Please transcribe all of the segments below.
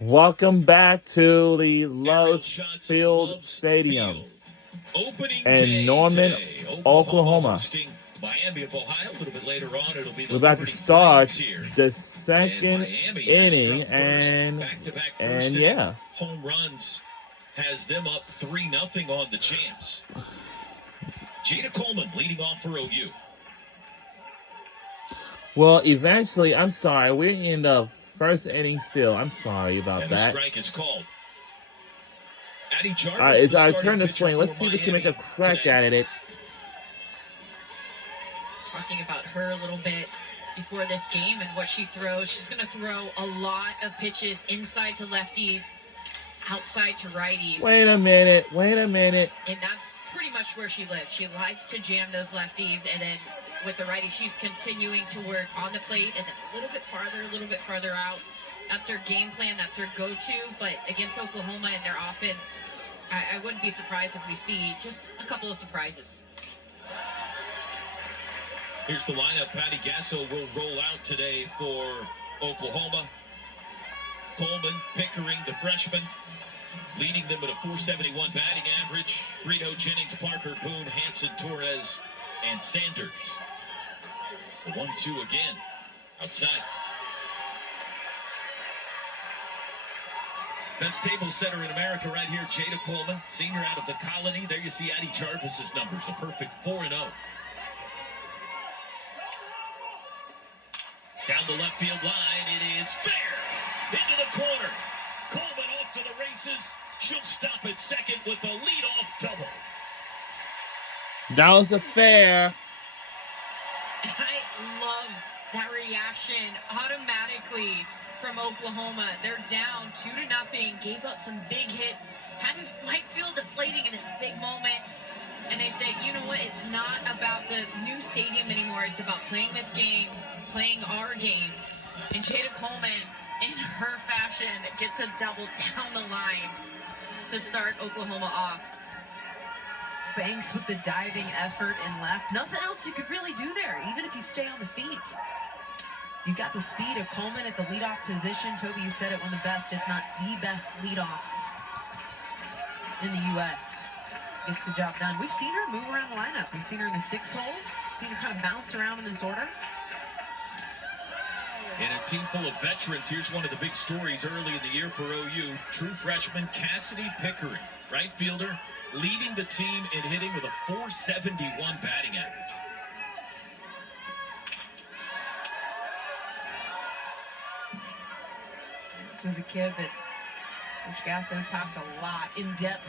Welcome back to the Love Field Stadium in Norman, Oklahoma. Miami of Ohio. A little bit later on, it'll be the We're about to start the second inning, and yeah, home runs has them up 3-0 on the champs. Jada Coleman leading off for OU. Well, eventually, I'm sorry, we're in the first inning still. I'm sorry about that. Strike is called. All right, it's our turn to swing. Let's see if we can make a crack at it. Talking about her a little bit before this game and what she throws. She's going to throw a lot of pitches inside to lefties, outside to righties. Wait a minute. And that's pretty much where she lives. She likes to jam those lefties, and then with the righties, she's continuing to work on the plate and then a little bit farther out. That's her game plan. That's her go-to. But against Oklahoma and their offense, I wouldn't be surprised if we see just a couple of surprises. Here's the lineup. Patty Gasso will roll out today for Oklahoma. Coleman, Pickering, the freshman, leading them at a .471 batting average. Brito, Jennings, Parker, Boone, Hanson, Torres, and Sanders. The 1-2 again, outside. Best table setter in America right here, Jada Coleman, senior out of the Colony. There you see Addie Jarvis's numbers, a perfect 4-0. Down the left field line, it is fair. Into the corner. Coleman off to the races. She'll stop at second with a leadoff double. That was the fair. I love that reaction automatically from Oklahoma. They're down 2-0, gave up some big hits, kind of might feel deflating in this big moment. And they say, you know what, it's not about the new stadium anymore. It's about playing this game, playing our game. And Jada Coleman, in her fashion, gets a double down the line to start Oklahoma off. Banks with the diving effort and left. Nothing else you could really do there, even if you stay on the feet. You got the speed of Coleman at the leadoff position. Toby, you said it, one of the best, if not the best leadoffs in the U.S. Gets the job done. We've seen her move around the lineup. We've seen her in the sixth hole. Seen her kind of bounce around in this order. In a team full of veterans, here's one of the big stories early in the year for OU. True freshman Cassidy Pickering, right fielder, leading the team in hitting with a .471 batting average. This is a kid that Coach Gasso talked a lot in depth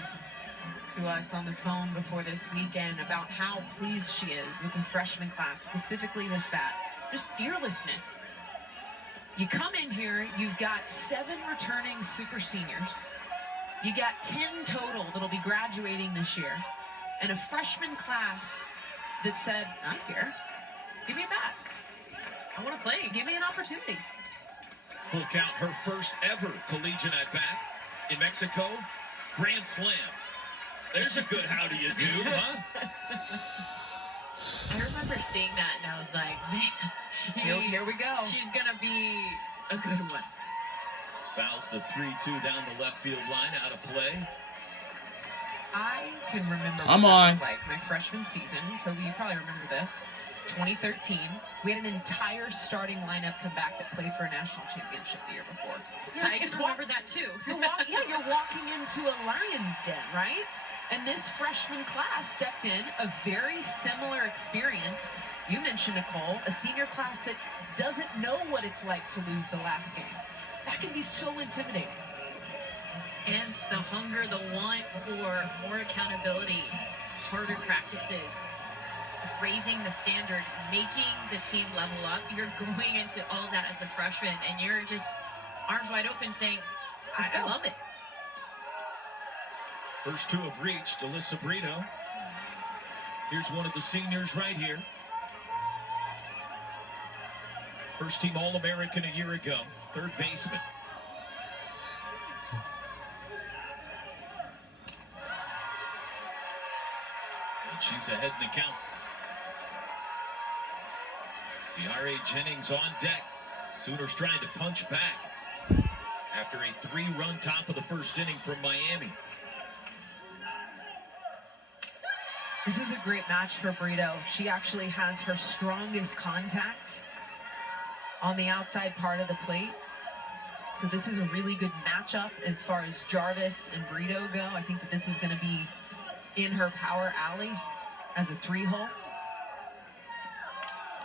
to us on the phone before this weekend about how pleased she is with the freshman class, specifically this bat. Just fearlessness. You come in here, you've got 7 returning super seniors. You got 10 total that'll be graduating this year. And a freshman class that said, I don't care. Give me a bat. I want to play. Give me an opportunity. Full count, her first ever collegiate at bat in Mexico. Grand slam. There's a good how do you do, huh? I remember seeing that and I was like, man, here we go. She's going to be a good one. Fouls the 3-2 down the left field line, out of play. I can remember Come what on. that was like my freshman season. Toby, you probably remember this. 2013. We had an entire starting lineup come back that played for a national championship the year before. Yeah, I can remember that too. You're walking into a lion's den, right? And this freshman class stepped in, a very similar experience. You mentioned, Nicole, a senior class that doesn't know what it's like to lose the last game. That can be so intimidating. And the hunger, the want for more accountability, harder practices, raising the standard, making the team level up. You're going into all that as a freshman, and you're just arms wide open saying, I love it. First 2 have reached. Alyssa Brito. Here's one of the seniors right here. First team All-American a year ago. Third baseman. And she's ahead in the count. DeAndre Jennings on deck. Sooners trying to punch back. after a 3-run top of the first inning from Miami. This is a great match for Brito. She actually has her strongest contact on the outside part of the plate. So this is a really good matchup as far as Jarvis and Brito go. I think that this is going to be in her power alley as a 3-hole.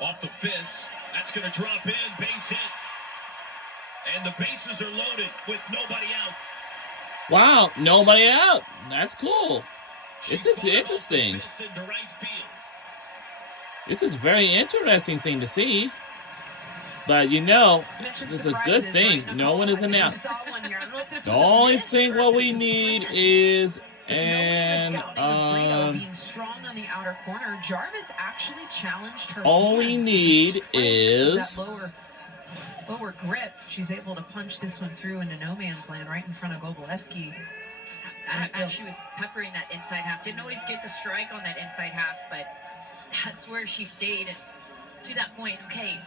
Off the fist. That's going to drop in. Base hit. And the bases are loaded with nobody out. Wow, nobody out. That's cool. This is interesting. This is a very interesting thing to see. But you know, this is a good thing. No one is announced. The only thing what we need is being strong on the outer corner. Jarvis actually challenged her. All we need is that lower grip. She's able to punch this one through into no man's land right in front of Gobleski. As she was peppering that inside half, didn't always get the strike on that inside half, but that's where she stayed. And to that point, okay,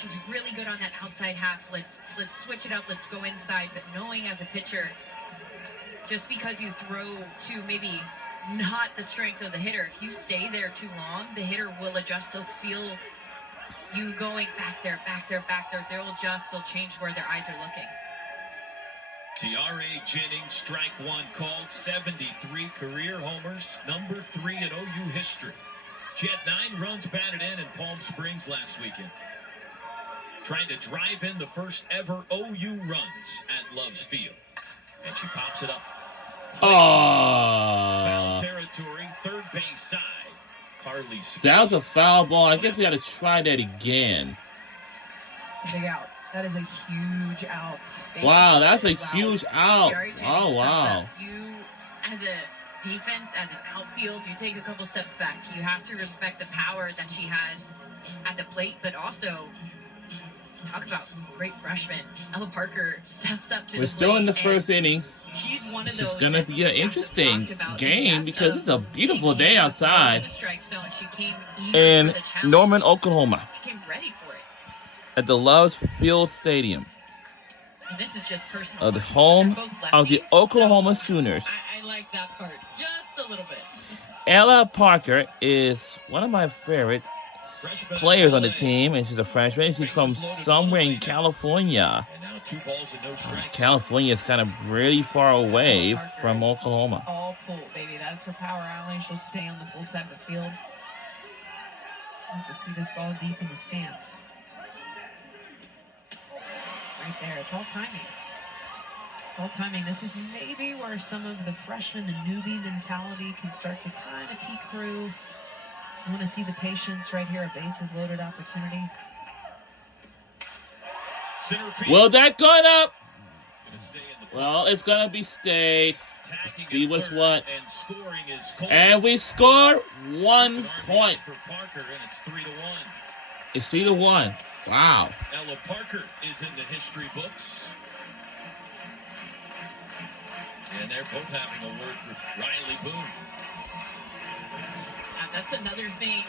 she's really good on that outside half. Let's switch it up. Let's go inside. But knowing as a pitcher, just because you throw to maybe not the strength of the hitter, if you stay there too long, the hitter will adjust. They'll feel you going back there. They'll adjust. They'll change where their eyes are looking. Tiare Jennings, strike one called, 73 career homers, number 3 in OU history. She had 9 runs batted in Palm Springs last weekend. Trying to drive in the first ever OU runs at Love's Field. And she pops it up. Foul territory, third base side. Carly Speed. That was a foul ball. I guess we got to try that again. It's a big out. That is a huge out. Wow, that's a huge out. Oh, wow. You, as a defense, as an outfield, you take a couple steps back. You have to respect the power that she has at the plate, but also talk about great freshman. Ella Parker steps up to the plate. We're still in the first inning. She's one of This those is going to be an interesting game because it's a beautiful day outside in Norman, Oklahoma. She came ready for it. At the Love's Field Stadium. And this is just personal. The home of the Oklahoma Sooners. I like that part just a little bit. Ella Parker is one of my favorite players on the team, and she's a freshman. She's from somewhere in California. California is kind of really far away from Oklahoma. All pull, baby. That's her power alley. She'll stay on the full side of the field. I'll have to see this ball deep in the stance. Right there. It's all timing. It's all timing. This is maybe where some of the freshmen, the newbie mentality can start to kind of peek through. I want to see the patience right here. A bases loaded opportunity. Will that go up? Well, it's going to be stayed. Let's see what's what. And we score 1 point. It's 3-1. Wow. Ella Parker is in the history books. And they're both having a word for Riley Boone. That's another thing.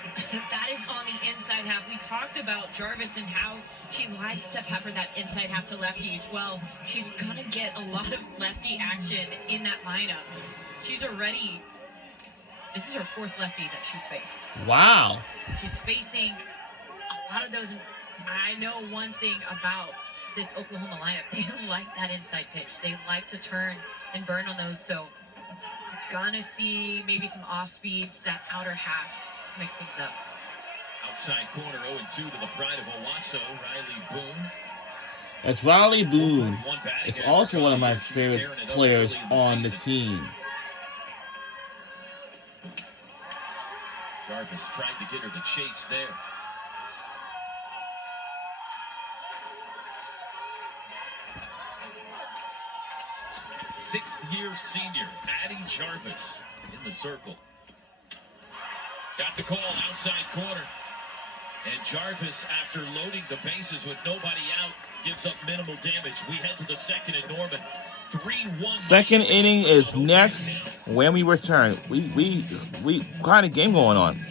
That is on the inside half. We talked about Jarvis and how she likes to pepper that inside half to lefties. Well, she's going to get a lot of lefty action in that lineup. She's already... This is her 4th lefty that she's faced. Wow. She's facing a lot of those... I know one thing about this Oklahoma lineup. They like that inside pitch. They like to turn and burn on those. So gonna see maybe some off speeds, that outer half to mix things up. Outside corner 0-2 to the pride of Owasso, Riley Boone. That's Riley Boone. It's also one of my favorite players on the team. Jarvis tried to get her to chase there. Sixth-year senior, Addie Jarvis in the circle. Got the call outside corner. And Jarvis, after loading the bases with nobody out, gives up minimal damage. We head to the second at Norman. 3-1. Second inning is next when we return. We got a game going on.